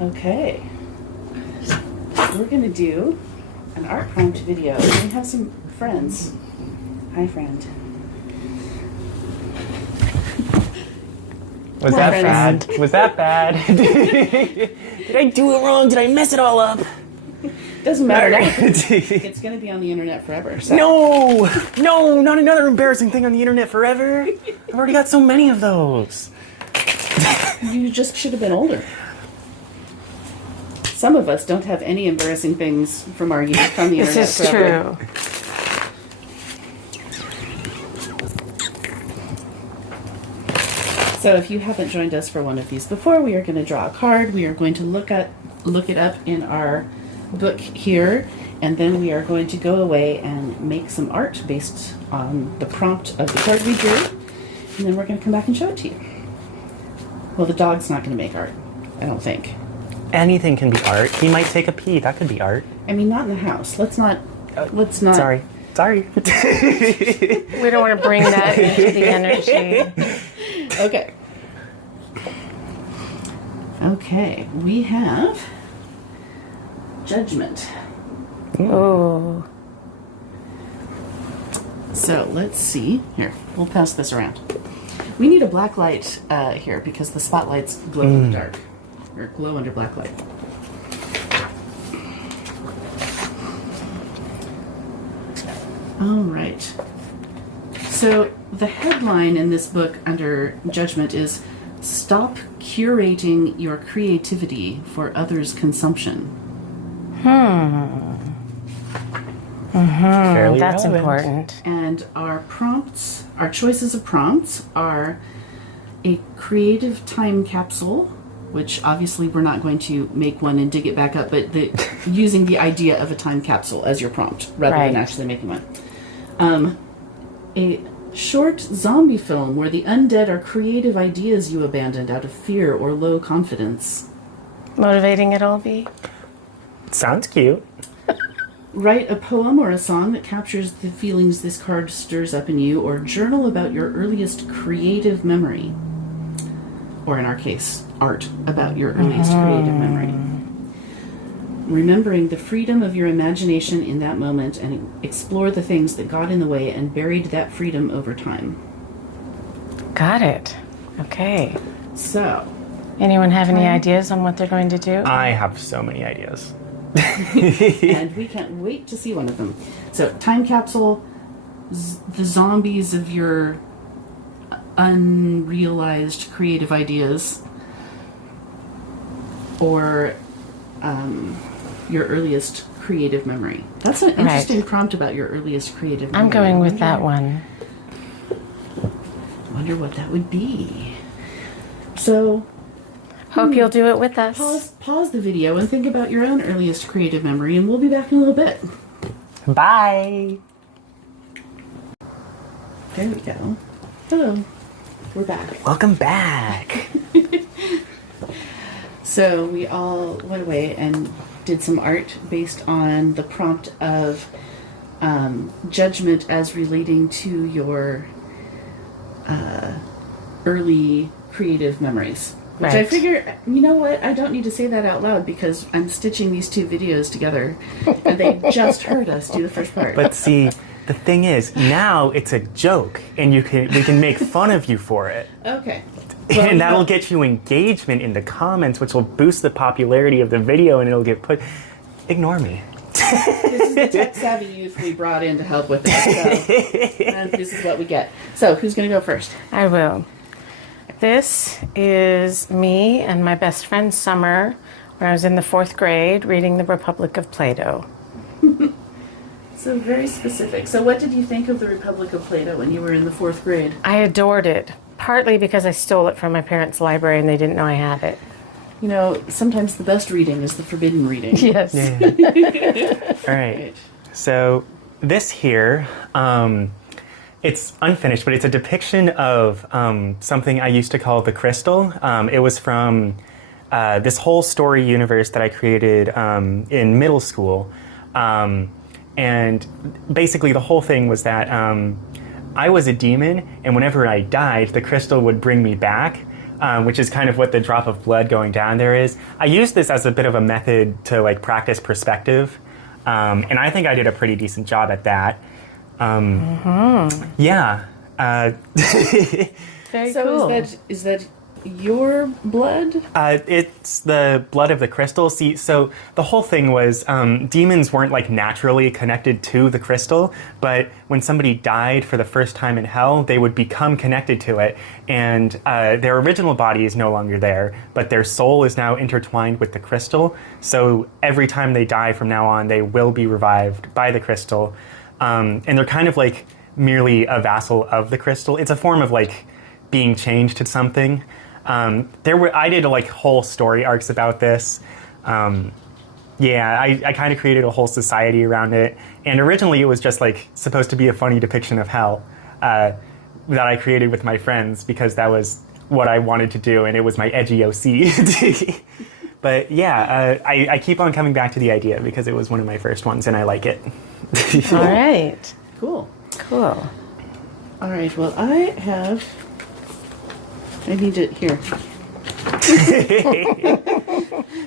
Okay. We're going to do an art prompt video. We have some friends. Hi, friend. Was that bad? Was that bad? Did I do it wrong? Did I mess it all up? Doesn't matter. It's going to be on the internet forever. So. No, not another embarrassing thing on the internet forever. I've already got so many of those. You just should have been older. Some of us don't have any embarrassing things from our youth on the internet This is forever. true. So if you haven't joined us for one of these before, we are going to draw a card. We are going to look it up in our book here, and then we are going to go away and make some art based on the prompt of the card we drew, and then we're going to come back and show it to you. Well, the dog's not going to make art, I don't think. Anything can be art. He might take a pee. That could be art. I mean, not in the house. Let's not. Sorry. We don't want to bring that into the energy. Okay, we have Judgment. Oh. So let's see. Here, we'll pass this around. We need a black light here because the spotlights glow in the dark. Or glow under black light. All right. So the headline in this book under Judgment is "Stop Curating Your Creativity for Others' Consumption." Fairly That's relevant. important. And our prompts, our choices of prompts are a creative time capsule, which obviously we're not going to make one and dig it back up, but using the idea of a time capsule as your prompt rather than Right. actually making one. A short zombie film where the undead are creative ideas you abandoned out of fear or low confidence. Motivating it all, V? Sounds cute. Write a poem or a song that captures the feelings this card stirs up in you, or journal about your earliest creative memory. Or in our case, art about your earliest creative memory. Remembering the freedom of your imagination in that moment, and explore the things that got in the way and buried that freedom over time. Got it. Okay. So, Anyone have any ideas on what they're going to do? I have so many ideas. and we can't wait to see one of them. So, time capsule, the zombies of your unrealized creative ideas, or your earliest creative memory. That's an interesting prompt about your earliest creative memory. I'm going with that one. Wonder what that would be. So, Hope you'll do it with us. pause the video and think about your own earliest creative memory, and we'll be back in a little bit. Bye. There we go. Hello. We're back. Welcome back. So we all went away and did some art based on the prompt of judgment as relating to your early creative memories. Which I figure, you know what, I don't need to say that out loud because I'm stitching these two videos together and they just heard us do the first part. But see, the thing is, now it's a joke, and we can make fun of you for it. Okay. And that'll get you engagement in the comments, which will boost the popularity of the video, and it'll get put. Ignore me. This is the tech-savvy youth we brought in to help with it. So, and this is what we get. So, who's going to go first? I will. This is me and my best friend Summer when I was in the 4th grade reading The Republic of Plato. So very specific. So what did you think of the Republic of Plato when you were in the 4th grade? I adored it, partly because I stole it from my parents' library and they didn't know I had it. You know, sometimes the best reading is the forbidden reading. Yes. All right. So this here, it's unfinished, but it's a depiction of something I used to call the crystal. It was from this whole story universe that I created in middle school. And basically the whole thing was that I was a demon, and whenever I died, the crystal would bring me back. which is kind of what the drop of blood going down there is. I used this as a bit of a method to like practice perspective, and I think I did a pretty decent job at that. Yeah. Very So cool. is that your blood? It's the blood of the crystal. See, so the whole thing was demons weren't like naturally connected to the crystal, but when somebody died for the first time in hell, they would become connected to it, and their original body is no longer there, but their soul is now intertwined with the crystal. So every time they die from now on, they will be revived by the crystal, and they're kind of like merely a vassal of the crystal. It's a form of like being changed to something. I did like whole story arcs about this. I kind of created a whole society around it. And originally it was just like supposed to be a funny depiction of hell that I created with my friends because that was what I wanted to do, and it was my edgy OC. But yeah, I keep on coming back to the idea because it was one of my first ones and I like it. All right. Cool. Cool. All right. Well, I need it here.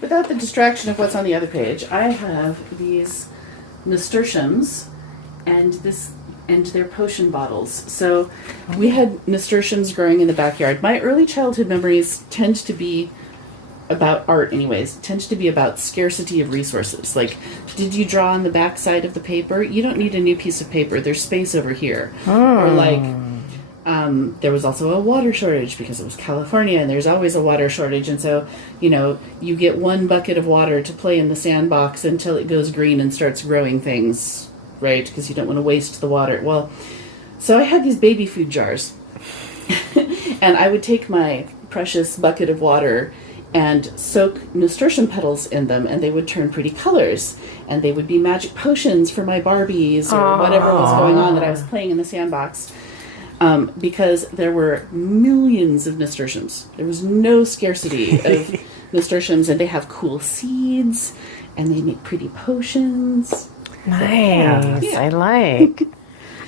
Without the distraction of what's on the other page, I have these nasturtiums and their potion bottles. So we had nasturtiums growing in the backyard. My early childhood memories tend to be about art anyways. It tends to be about scarcity of resources. Like, did you draw on the back side of the paper? You don't need a new piece of paper. There's space over here. Or like, there was also a water shortage because it was California and there's always a water shortage. And so, you get one bucket of water to play in the sandbox until it goes green and starts growing things, right? Because you don't want to waste the water. Well, so I had these baby food jars and I would take my precious bucket of water and soak nasturtium petals in them, and they would turn pretty colors, and they would be magic potions for my Barbies or whatever was going on that I was playing in the sandbox. Because there were millions of nasturtiums. There was no scarcity of nasturtiums, and they have cool seeds, and they make pretty potions. Nice. Yeah. I like.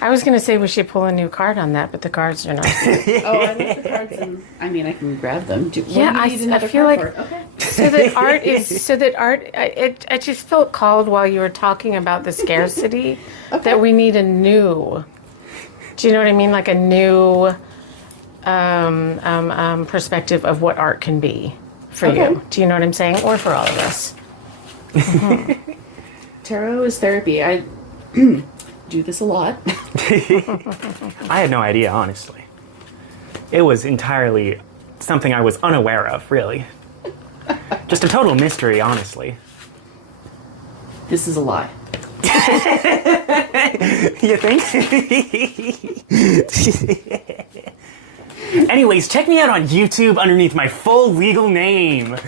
I was going to say we should pull a new card on that, but the cards are not. Oh, I love the cards, and I can grab them. I feel like Okay. so that art. I just felt called while you were talking about the scarcity that we need a new. Do you know what I mean? Like a new perspective of what art can be for you. Do you know what I'm saying? Or for all of us. Tarot is therapy. I do this a lot. I had no idea, honestly. It was entirely something I was unaware of, really. Just a total mystery, honestly. This is a lie. You think? Anyways, check me out on YouTube underneath my full legal name. We're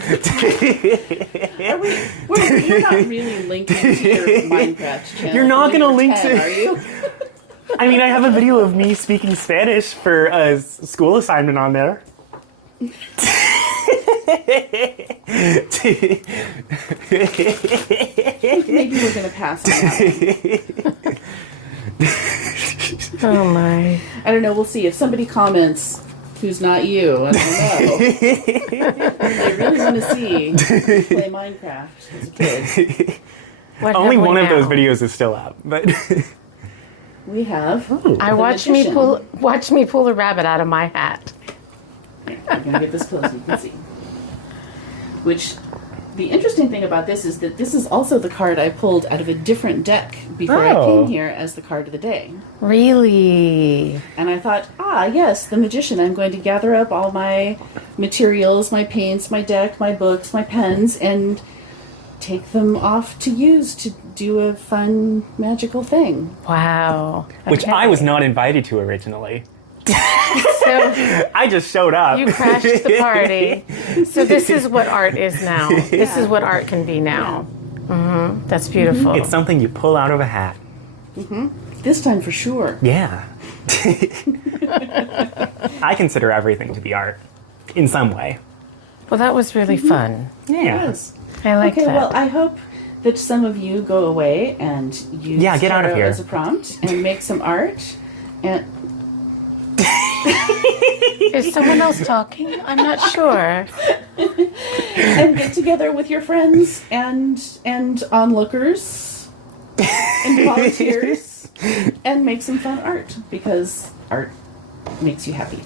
not really linking to your Minecraft channel. You're not when gonna you were link 10, to- are you? I mean, I have a video of me speaking Spanish for a school assignment on there. Maybe we're gonna pass on that. Oh my! I don't know. We'll see if somebody comments who's not you. I don't know. I really want to see you play Minecraft as a kid. What Only have we one of now? those videos is still up, but We have. Watch me pull a rabbit out of my hat. I'm gonna get this close so you can see. Which, the interesting thing about this is that this is also the card I pulled out of a different deck before I came here as the card of the day. Really? And I thought, yes, the magician. I'm going to gather up all my materials, my paints, my deck, my books, my pens, and take them off to use to do a fun, magical thing. Wow. which I was not invited to originally. So I just showed up. you crashed the party. So this is what art is now. This is what art can be now. Mm-hmm. That's beautiful. It's something you pull out of a hat. This time for sure. Yeah. I consider everything to be art in some way. Well, that was really fun. Yeah. Yes. I like Okay, that. well, I hope that some of you go away and use Yeah, get out of tarot here. as a prompt and make some art. And Is someone else talking? I'm not sure. And get together with your friends and onlookers and volunteers and make some fun art because art makes you happy.